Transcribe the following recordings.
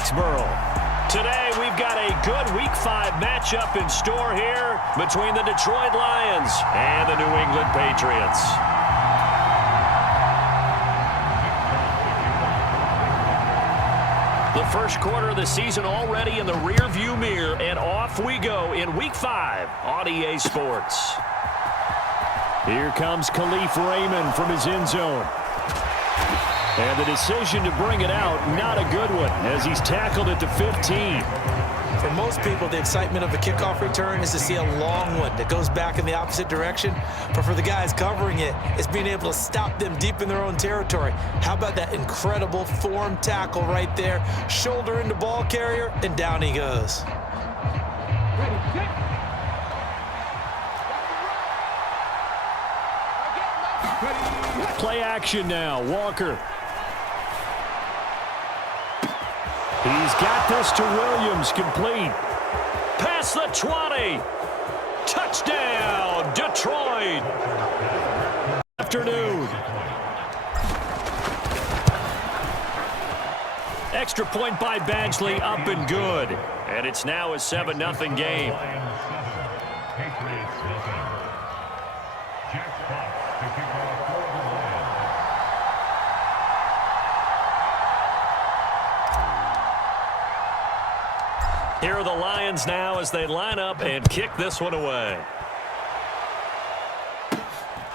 Foxborough. Today, we've got a good Week 5 matchup in store here between the Detroit Lions and the New England Patriots. The first quarter of the season already in the rearview mirror, and off we go in Week 5 on EA Sports. Here comes Khalif Raymond from his end zone. And the decision to bring it out, not a good one, as he's tackled at the 15. For most people, the excitement of a kickoff return is to see a long one that goes back in the opposite direction. But for the guys covering it, it's being able to stop them deep in their own territory. How about that incredible form tackle right there? Shoulder into ball carrier, and down he goes. Play action now, Walker. He's got this to Williams, complete. Past the 20. Touchdown, Detroit. Afternoon. Extra point by Badgley, up and good. And it's now a 7-0 game. Here are the Lions now as they line up and kick this one away.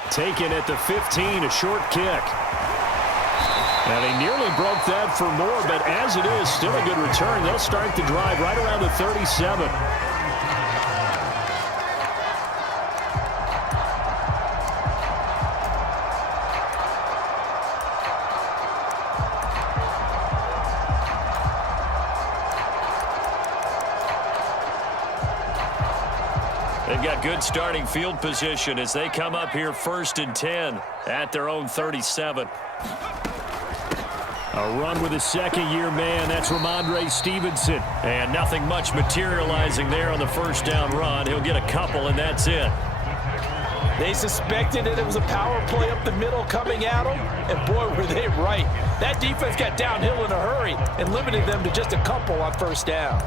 Taken at the 15, a short kick. And he nearly broke that for more, but as it is, still a good return. They'll start the drive right around the 37. They've got good starting field position as they come up here 1st and 10 at their own 37. A run with a second-year man. That's Ramondre Stevenson. And nothing much materializing there on the first down run. He'll get a couple, and that's it. They suspected that it was a power play up the middle coming at them, and boy, were they right. That defense got downhill in a hurry and limited them to just a couple on first down.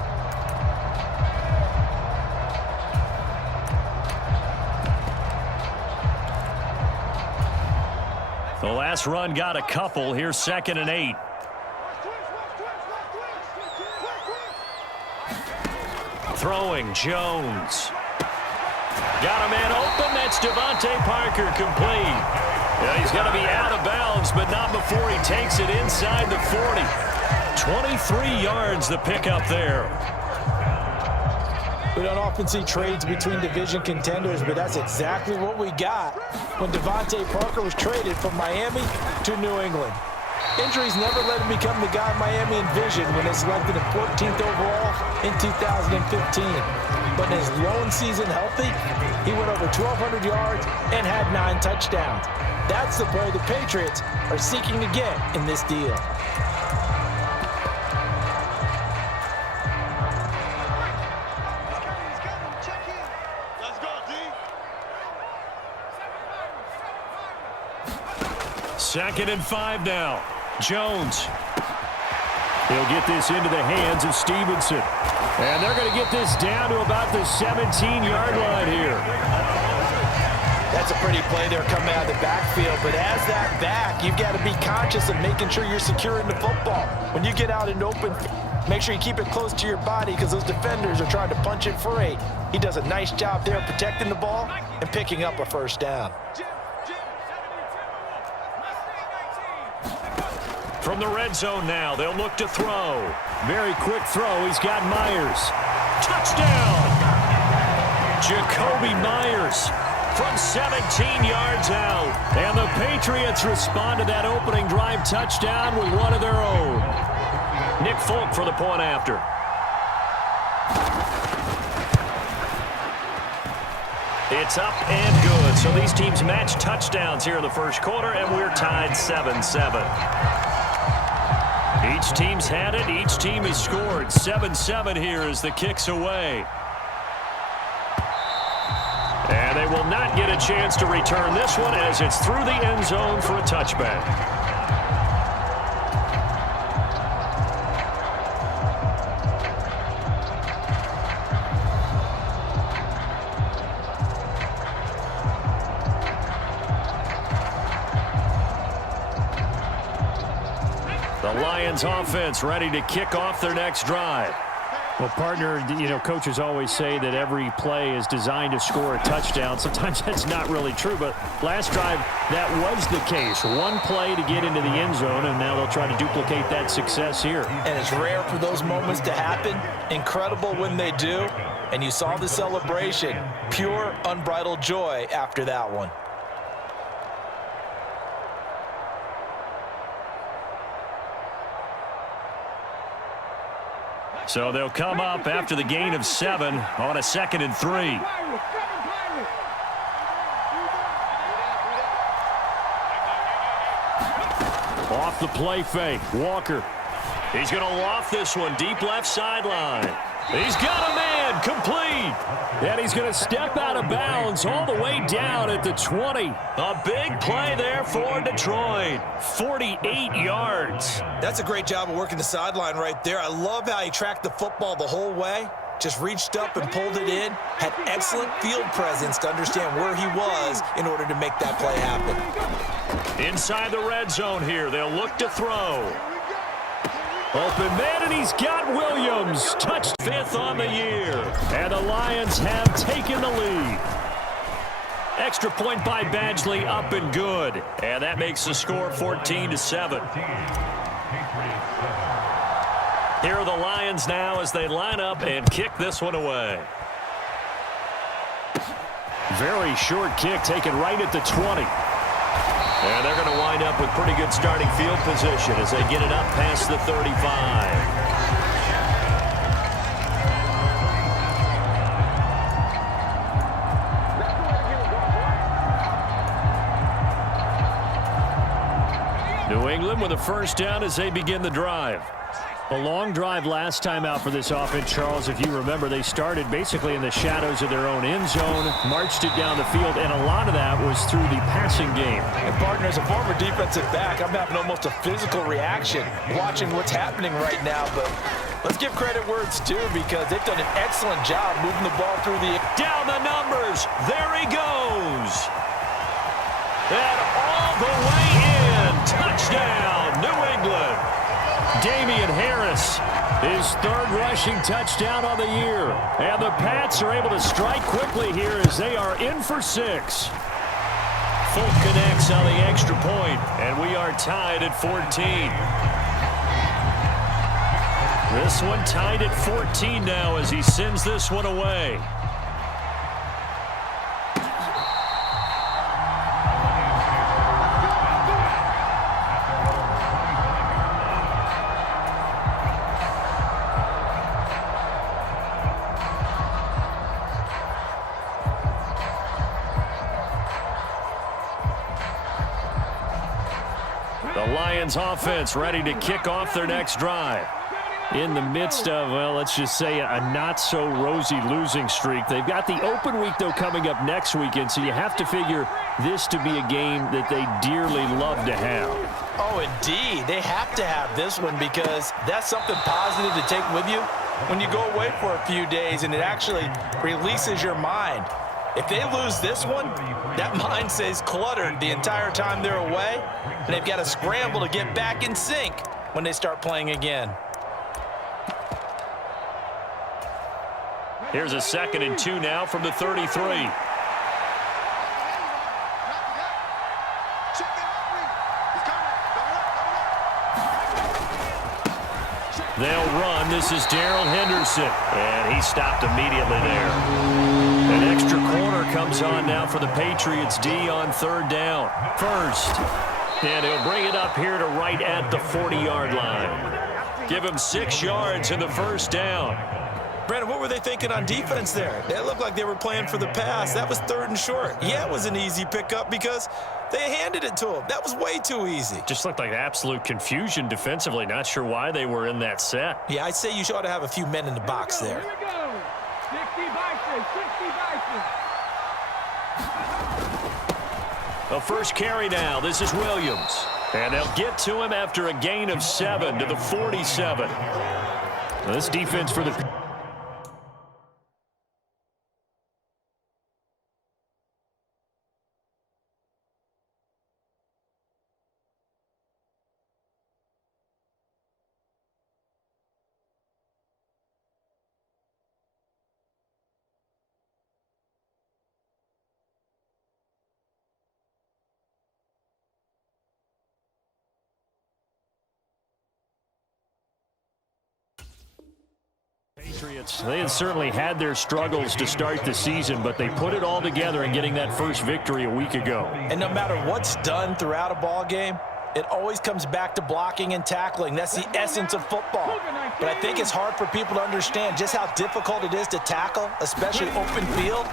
The last run got a couple. Here's 2nd and 8. Throwing, Jones. Got a man open. That's Devontae Parker, complete. Yeah, he's going to be out of bounds, but not before he takes it inside the 40. 23 yards the pickup there. We don't often see trades between division contenders, but that's exactly what we got when Devontae Parker was traded from Miami to New England. Injuries never let him become the guy Miami envisioned when they selected him 14th overall in 2015. But in his lone season healthy, he went over 1,200 yards and had 9 touchdowns. That's the player the Patriots are seeking to get in this deal. Second and 5 now. Jones. He'll get this into the hands of Stevenson. And they're going to get this down to about the 17-yard line here. That's a pretty play there coming out of the backfield. But as that back, you've got to be conscious of making sure you're securing the football. When you get out in open, make sure you keep it close to your body because those defenders are trying to punch it free. He does a nice job there protecting the ball and picking up a first down. From the red zone now, they'll look to throw. Very quick throw. He's got Myers. Touchdown! Jacoby Myers from 17 yards out. And the Patriots respond to that opening drive touchdown with one of their own. Nick Folk for the point after. It's up and good. So these teams match touchdowns here in the first quarter, and we're tied 7-7. Each team's had it. Each team has scored. 7-7 here as the kick's away. And they will not get a chance to return this one as it's through the end zone for a touchback. Lions offense ready to kick off their next drive. Well, partner, coaches always say that every play is designed to score a touchdown. Sometimes that's not really true, but last drive, that was the case. One play to get into the end zone, and now they'll try to duplicate that success here. And it's rare for those moments to happen. Incredible when they do. And you saw the celebration. Pure, unbridled joy after that one. So they'll come up after the gain of 7 on a 2nd and 3. Off the play fake, Walker. He's going to loft this one deep left sideline. He's got a man, complete. And he's going to step out of bounds all the way down at the 20. A big play there for Detroit. 48 yards. That's a great job of working the sideline right there. I love how he tracked the football the whole way. Just reached up and pulled it in. Had excellent field presence to understand where he was in order to make that play happen. Inside the red zone here, they'll look to throw. Open man, and he's got Williams. Touched 5th on the year. And the Lions have taken the lead. Extra point by Badgley, up and good. And that makes the score 14-7. Here are the Lions now as they line up and kick this one away. Very short kick taken right at the 20. And they're going to wind up with pretty good starting field position as they get it up past the 35. New England with a first down as they begin the drive. A long drive last time out for this offense, Charles. If you remember, they started basically in the shadows of their own end zone, marched it down the field, and a lot of that was through the passing game. And partner, as a former defensive back, I'm having almost a physical reaction watching what's happening right now. But let's give credit where it's due because they've done an excellent job moving the ball through the... Down the numbers. There he goes. And all the way in. Touchdown, New England. Damian Harris, his 3rd rushing touchdown on the year. And the Pats are able to strike quickly here as they are in for 6. Folk connects on the extra point, and we are tied at 14. This one tied at 14 now as he sends this one away. The Lions offense ready to kick off their next drive. In the midst of, well, let's just say a not-so-rosy losing streak. They've got the open week, though, coming up next weekend, so you have to figure this to be a game that they dearly love to have. Oh, indeed. They have to have this one because that's something positive to take with you when you go away for a few days, and it actually releases your mind. If they lose this one, that mind stays cluttered the entire time they're away, and they've got to scramble to get back in sync when they start playing again. Here's a 2nd and 2 now from the 33. They'll run. This is Darrell Henderson. And he stopped immediately there. An extra corner comes on now for the Patriots D on 3rd down. First. And he'll bring it up here to right at the 40-yard line. Give him 6 yards in the first down. Brandon, what were they thinking on defense there? They looked like they were playing for the pass. That was 3rd and short. Yeah, it was an easy pickup because they handed it to him. That was way too easy. Just looked like absolute confusion defensively. Not sure why they were in that set. Yeah, I'd say you ought to have a few men in the box there. Here we go. 60 Bison, 60 Bison. A first carry now. This is Williams. And they'll get to him after a gain of 7 to the 47. This defense for the... Patriots, they had certainly had their struggles to start the season, but they put it all together in getting that first victory a week ago. And no matter what's done throughout a ball game, it always comes back to blocking and tackling. That's the essence of football. But I think it's hard for people to understand just how difficult it is to tackle, especially open field.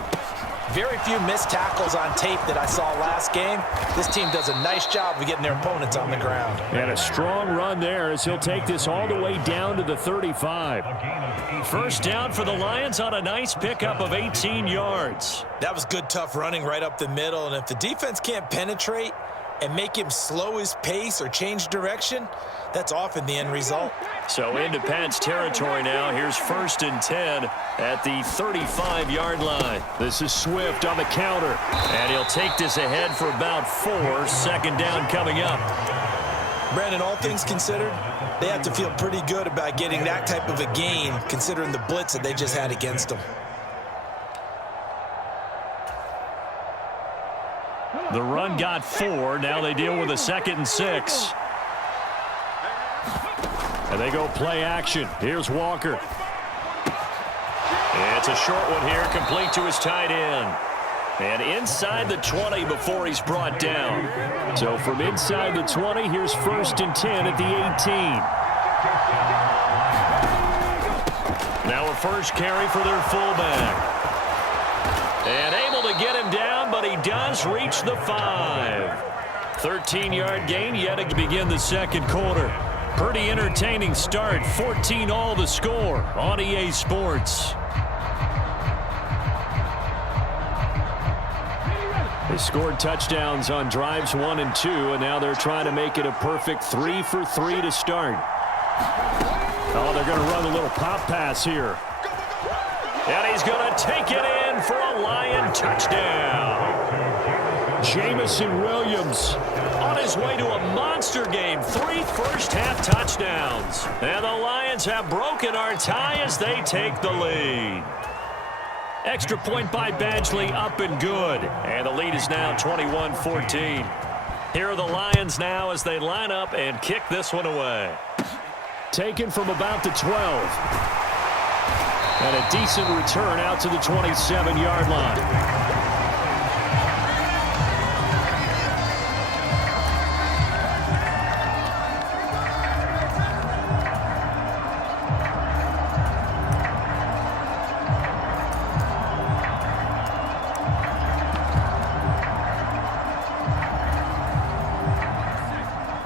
Very few missed tackles on tape that I saw last game. This team does a nice job of getting their opponents on the ground. And a strong run there as he'll take this all the way down to the 35. First down for the Lions on a nice pickup of 18 yards. That was good, tough running right up the middle. And if the defense can't penetrate and make him slow his pace or change direction, that's often the end result. So into Pat's territory now. Here's 1st and 10 at the 35-yard line. This is Swift on the counter. And he'll take this ahead for about 4. Second down coming up. Brandon, all things considered, they have to feel pretty good about getting that type of a gain, considering the blitz that they just had against them. The run got 4. Now they deal with a 2nd and 6. And they go play action. Here's Walker. It's a short one here, complete to his tight end. And inside the 20 before he's brought down. So from inside the 20, here's 1st and 10 at the 18. Now a first carry for their fullback. And able to get him down, but he does reach the 5. 13-yard gain yet to begin the second quarter. Pretty entertaining start. 14-all the score on EA Sports. They scored touchdowns on drives 1 and 2, and now they're trying to make it a perfect 3 for 3 to start. Oh, they're going to run a little pop pass here. And he's going to take it in for a Lion touchdown. Jamison Williams on his way to a monster game. 3 first-half touchdowns. And the Lions have broken our tie as they take the lead. Extra point by Badgley, up and good. And the lead is now 21-14. Here are the Lions now as they line up and kick this one away. Taken from about the 12. And a decent return out to the 27-yard line.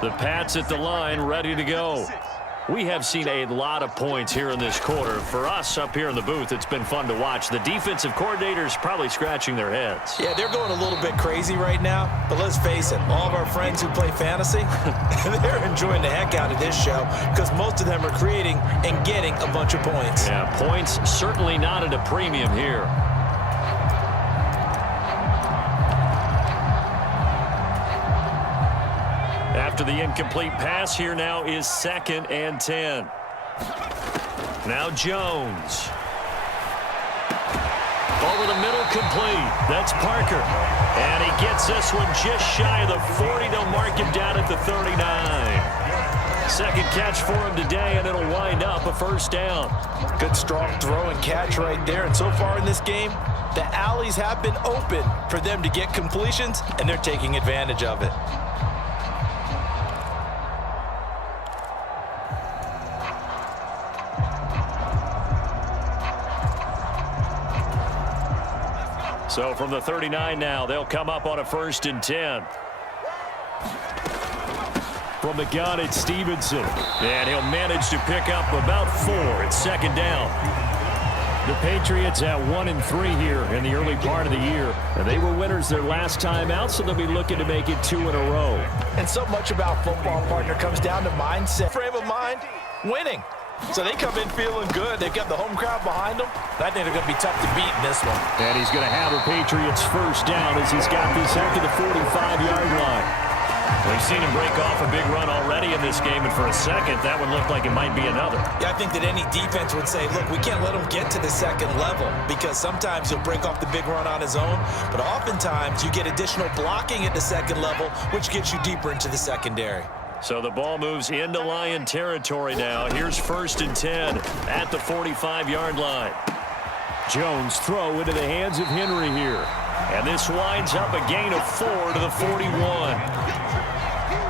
The Pats at the line, ready to go. We have seen a lot of points here in this quarter. For us up here in the booth, it's been fun to watch. The defensive coordinators probably scratching their heads. Yeah, they're going a little bit crazy right now. But let's face it, all of our friends who play fantasy, they're enjoying the heck out of this show because most of them are creating and getting a bunch of points. Yeah, points certainly not at a premium here. After the incomplete pass, here now is 2nd and 10. Now Jones. Over the middle, complete. That's Parker. And he gets this one just shy of the 40. They'll mark him down at the 39. Second catch for him today, and it'll wind up a first down. Good strong throw and catch right there. And so far in this game, the alleys have been open for them to get completions, and they're taking advantage of it. So from the 39 now, they'll come up on a 1st and 10. From the gun, it's Stevenson. And he'll manage to pick up about 4 at 2nd down. The Patriots at 1 and 3 here in the early part of the year. And they were winners their last time out, so they'll be looking to make it 2 in a row. And so much about football, partner, comes down to mindset. Frame of mind, winning. So they come in feeling good. They've got the home crowd behind them. I think they're going to be tough to beat in this one. And he's going to have a Patriots first down as he's got this out to the 45-yard line. We've seen him break off a big run already in this game, and for a second, that would look like it might be another. Yeah, I think that any defense would say, look, we can't let him get to the second level because sometimes he'll break off the big run on his own, but oftentimes you get additional blocking at the second level, which gets you deeper into the secondary. So the ball moves into Lion territory now. Here's 1st and 10 at the 45-yard line. Jones throw into the hands of Henry here. And this winds up a gain of 4 to the 41.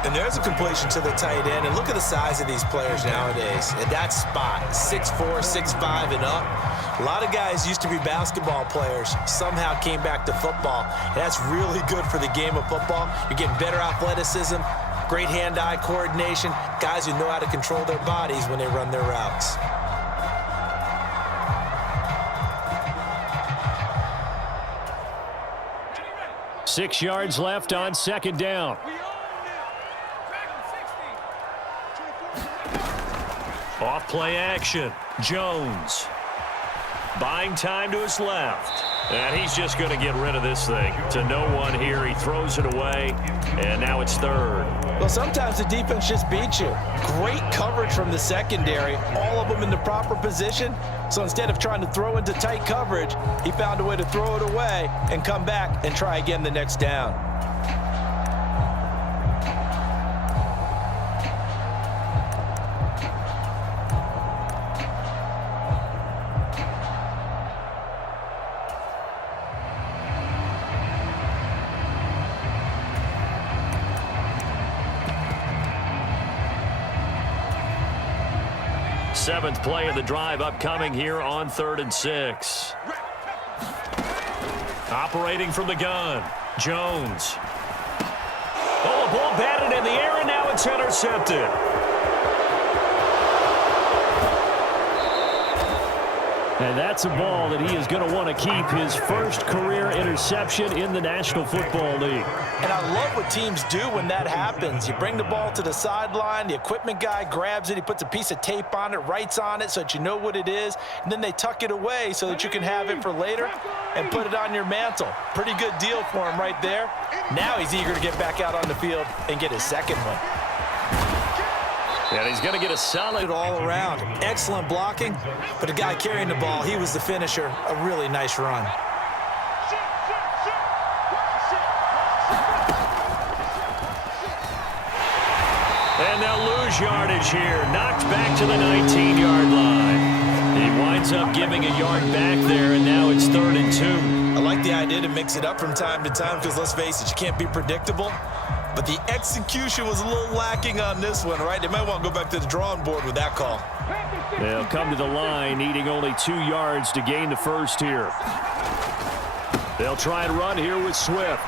And there's a completion to the tight end. And look at the size of these players nowadays. At that spot, 6'4", 6'5", and up. A lot of guys used to be basketball players, somehow came back to football. And that's really good for the game of football. You're getting better athleticism, great hand-eye coordination, guys who know how to control their bodies when they run their routes. Six yards left on 2nd down. Off play action. Jones. Buying time to his left. And he's just going to get rid of this thing. To no one here. He throws it away. And now it's 3rd. Well, sometimes the defense just beats you. Great coverage from the secondary. All of them in the proper position. So instead of trying to throw into tight coverage, he found a way to throw it away and come back and try again the next down. Seventh play of the drive upcoming here on 3rd and 6. Operating from the gun, Jones. Oh, a ball batted in the air, and now it's intercepted. And that's a ball that he is going to want to keep, his first career interception in the National Football League. And I love what teams do when that happens. You bring the ball to the sideline, the equipment guy grabs it, he puts a piece of tape on it, writes on it so that you know what it is, and then they tuck it away so that you can have it for later and put it on your mantle. Pretty good deal for him right there. Now he's eager to get back out on the field and get his second one. And he's going to get a solid all around. Excellent blocking, but the guy carrying the ball, he was the finisher. A really nice run. And they'll lose yardage here. Knocked back to the 19-yard line. He winds up giving a yard back there, and now it's 3rd and 2. I like the idea to mix it up from time to time because, let's face it, you can't be predictable. But the execution was a little lacking on this one, right? They might want to go back to the drawing board with that call. They'll come to the line, needing only 2 yards to gain the first here. They'll try and run here with Swift.